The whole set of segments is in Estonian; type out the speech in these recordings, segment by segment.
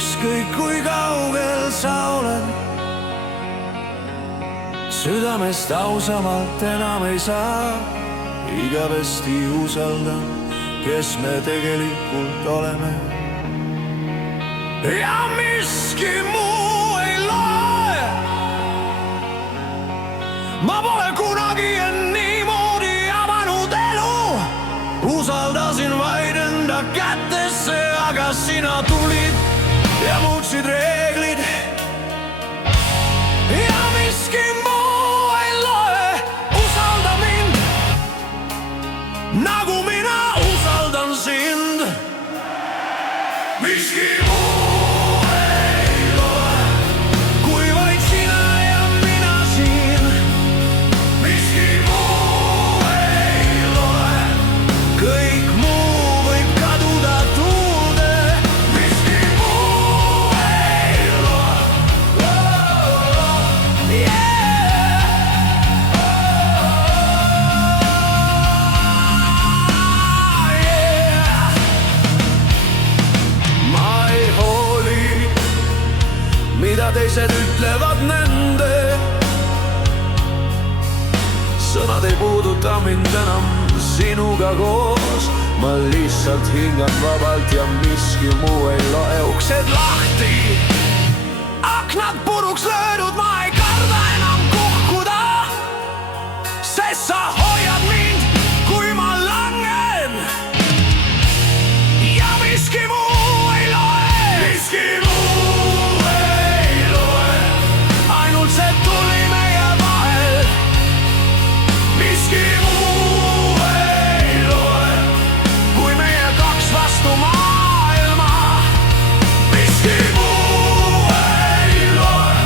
ükskõik kui kaugel sa oled, südamest ausamalt enam ei saa. Igavesti usaldan, kes me tegelikult oleme. Ja miski muu ei loe. Ma pole kunagi niimoodi avanud elu. Usaldasin vaid enda kätesse, aga sina tulid ja muutsid reeglid. Ja miski muu ei loe. Usalda mind, nagu mina usaldan sind. Miski muu ei loe, kui vaid sina ja mina siin. Miski muu ei loe, kõik muu võib kaduda tuulde. Miski muu ei loe, ma ei hooli, mida teised ütlevad nende. Sõnad ei puuduta mind enam sinuga koos. Ma lihtsalt hingan vabalt ja miski muu ei loe. Uksed lahti, aknad puruks löödud, ma ei karda enam kuhkuda, sest sa hoiad mind, kui ma langen. Ja miski muu ei loe. Miski muu ei loe, ainult see tuli meie vahel. Miski muu ei loe, kui meie kaks vastu maailma. Miski muu ei loe.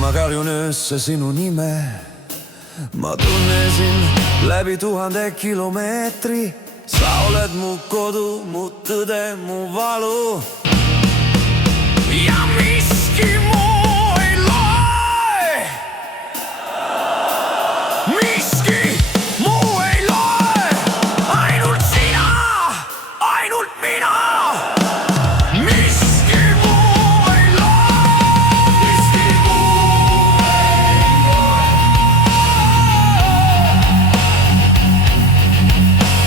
Ma karjun öösse sinu nime, ma tunnesin läbi 1000 kilomeetri. Sa oled mu kodu, mu tõde, mu valu. Ja miski muu ei loe. Miski muu ei loe, ainult sina, ainult mina. Miski muu ei loe. Miski muu ei loe.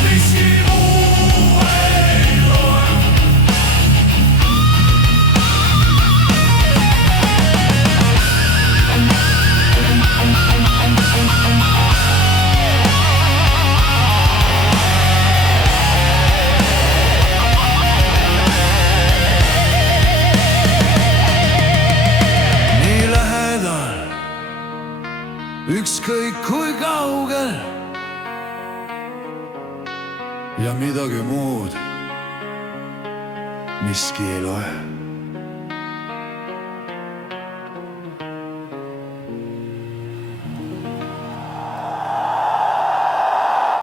Miski muu ei loe. Nii lähedal, ükskõik kui kaugel, ja midagi muud miski ei loe.